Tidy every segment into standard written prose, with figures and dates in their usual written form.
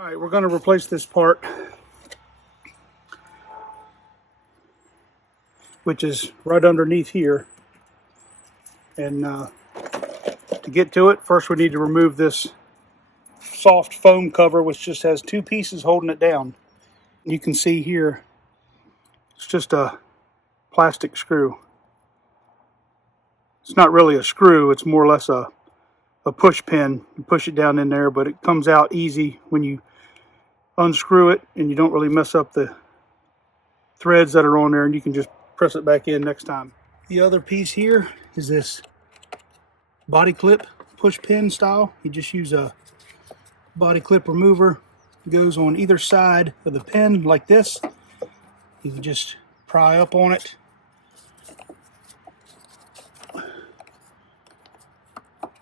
Alright, we're going to replace this part, which is right underneath here. And to get to it, first we need to remove this soft foam cover, which just has two pieces holding it down. You can see here, it's just a plastic screw. It's not really a screw, it's more or less a push pin. You push it down in there, but it comes out easy when you unscrew it, and you don't really mess up the threads that are on there, and you can just press it back in next time. The other piece here is this body clip push pin style. You just use a body clip remover. It goes on either side of the pin like this. You can just pry up on it.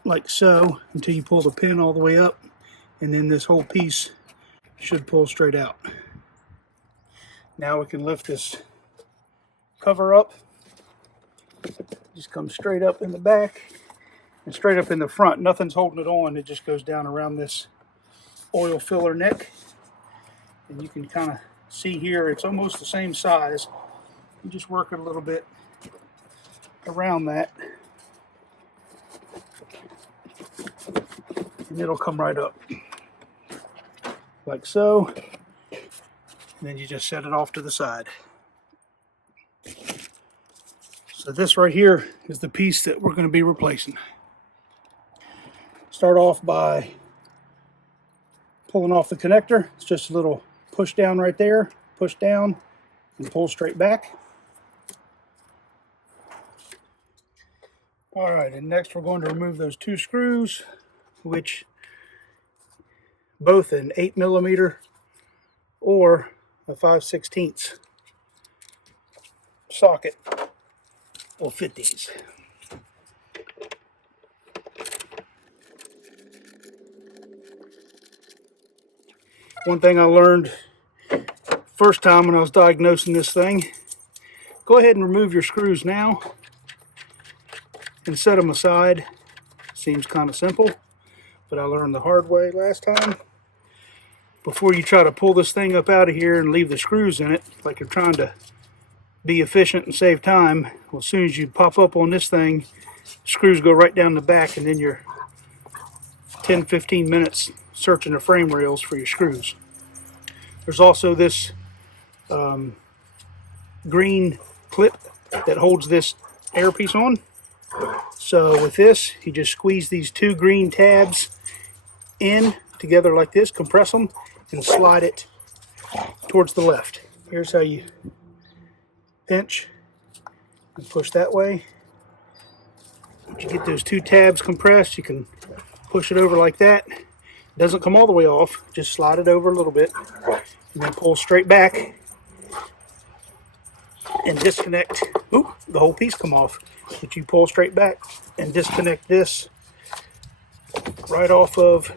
Like so, until you pull the pin all the way up, and then this whole piece should pull straight out. Now we can lift this cover up. Just comes straight up in the back and straight up in the front. Nothing's holding it on. It just goes down around this oil filler neck. And you can kind of see here, it's almost the same size. You just work it a little bit around that, and it'll come right up like so, and then you just set it off to the side. So this right here is the piece that we're going to be replacing. Start off by pulling off the connector. It's just a little push down right there, push down and pull straight back. All right, and next we're going to remove those two screws, which both an 8mm or a 5/16 socket will fit these. One thing I learned first time when I was diagnosing this thing, go ahead and remove your screws now and set them aside. Seems kind of simple, but I learned the hard way last time. Before you try to pull this thing up out of here and leave the screws in it, like you're trying to be efficient and save time, well, as soon as you pop up on this thing, screws go right down the back, and then you're 10-15 minutes searching the frame rails for your screws. There's also this green clip that holds this air piece on. So with this, you just squeeze these two green tabs in together like this, compress them, and slide it towards the left. Here's how you pinch and push that way. Once you get those two tabs compressed, you can push it over like that. It doesn't come all the way off, just slide it over a little bit, and then pull straight back and disconnect. Ooh, the whole piece come off. But you pull straight back and disconnect this right off of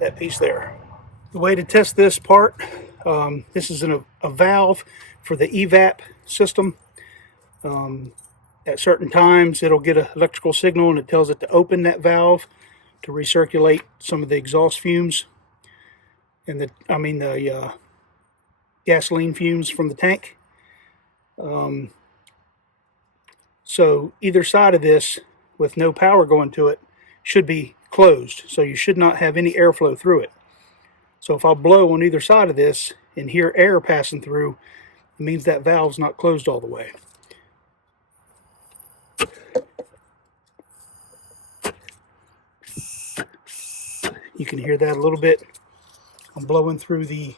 that piece there. The way to test this part, this is a valve for the EVAP system. At certain times it'll get an electrical signal and it tells it to open that valve to recirculate some of the exhaust fumes and the gasoline fumes from the tank. So either side of this with no power going to it should be closed, so you should not have any airflow through it. So if I blow on either side of this and hear air passing through, it means that valve's not closed all the way. You can hear that a little bit. I'm blowing through the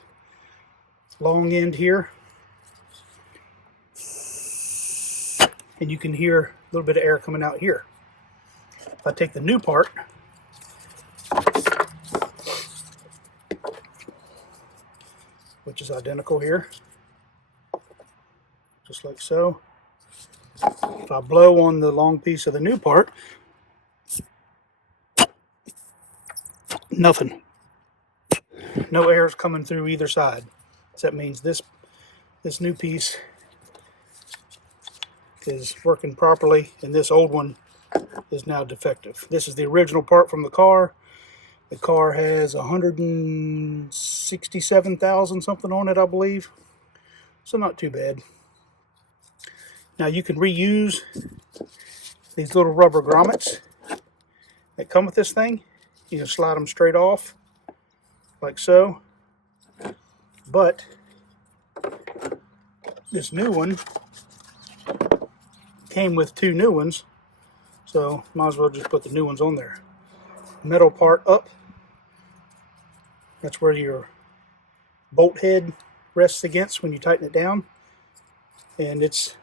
long end here, and you can hear a little bit of air coming out here. If I take the new part, which is identical here, just like so. If I blow on the long piece of the new part, nothing. No air is coming through either side. So that means this new piece is working properly, and this old one is now defective. This is the original part from the car. The car has 167,000 something on it, I believe. So not too bad. Now you can reuse these little rubber grommets that come with this thing. You can slide them straight off, like so. But this new one came with two new ones, so might as well just put the new ones on there. Metal part up, that's where your bolt head rests against when you tighten it down, and it's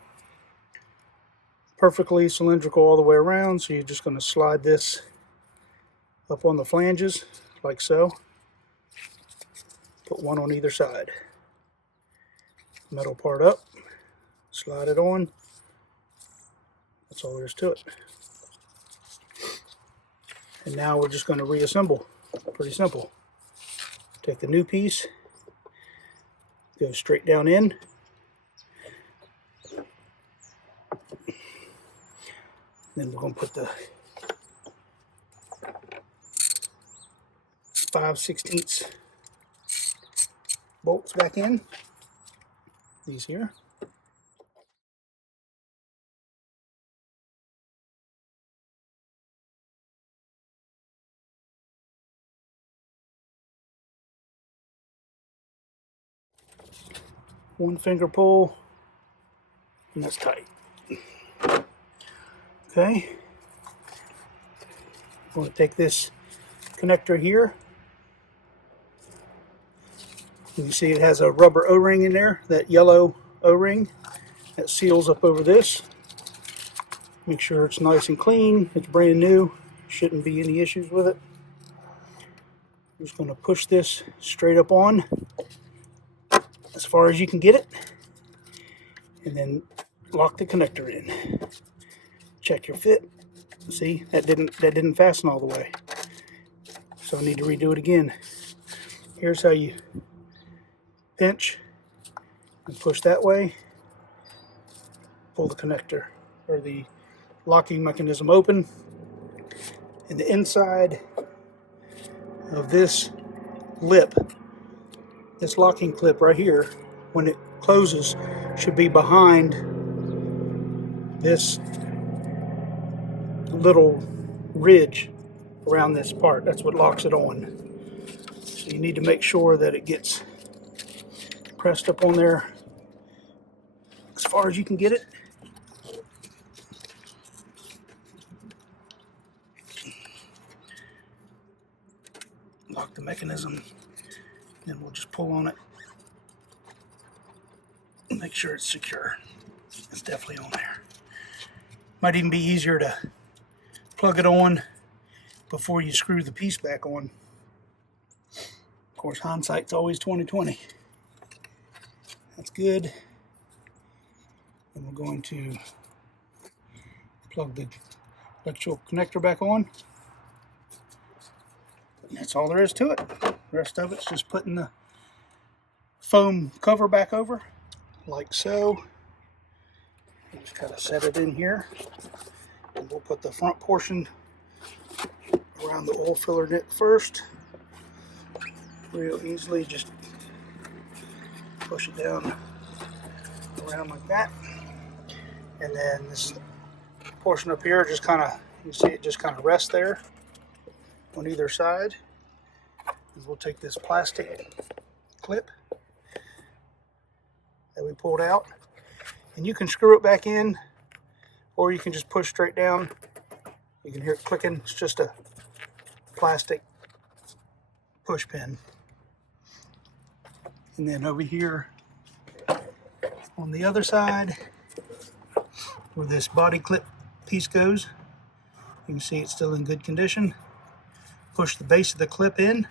perfectly cylindrical all the way around, so you're just going to slide this up on the flanges like so. Put one on either side. Metal part up, slide it on. That's all there is to it. And now we're just going to reassemble. Pretty simple. Take the new piece, go straight down in. Then we're going to put the 5/16 bolts back in. These here. One finger pull, and that's tight. Okay. I'm going to take this connector here. You see it has a rubber O-ring in there, that yellow O-ring that seals up over this. Make sure it's nice and clean. It's brand new. Shouldn't be any issues with it. I'm just going to push this straight up on as far as you can get it, and then lock the connector in. Check your fit. See, that didn't fasten all the way, so I need to redo it again. Here's how you pinch and push that way. Pull the connector or the locking mechanism open, and the inside of this lip, this locking clip right here, when it closes, should be behind this little ridge around this part. That's what locks it on. So you need to make sure that it gets pressed up on there as far as you can get it. Lock the mechanism, then we'll just pull on it and make sure it's secure. It's definitely on there. Might even be easier to plug it on before you screw the piece back on. Of course, hindsight's always 20/20. That's good. And we're going to plug the electrical connector back on. And that's all there is to it. The rest of it's just putting the foam cover back over, like so. Just kind of set it in here. And we'll put the front portion around the oil filler neck first. Real easily, just push it down around like that. And then this portion up here, just kind of, you see it just kind of rests there on either side. And we'll take this plastic clip that we pulled out, and you can screw it back in, or you can just push straight down. You can hear it clicking. It's just a plastic push pin. And then over here on the other side, where this body clip piece goes, you can see it's still in good condition. Push the base of the clip in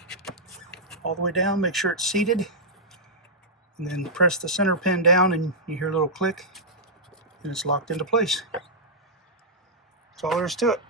all the way down, make sure it's seated, and then press the center pin down, and you hear a little click, and it's locked into place. That's all there is to it.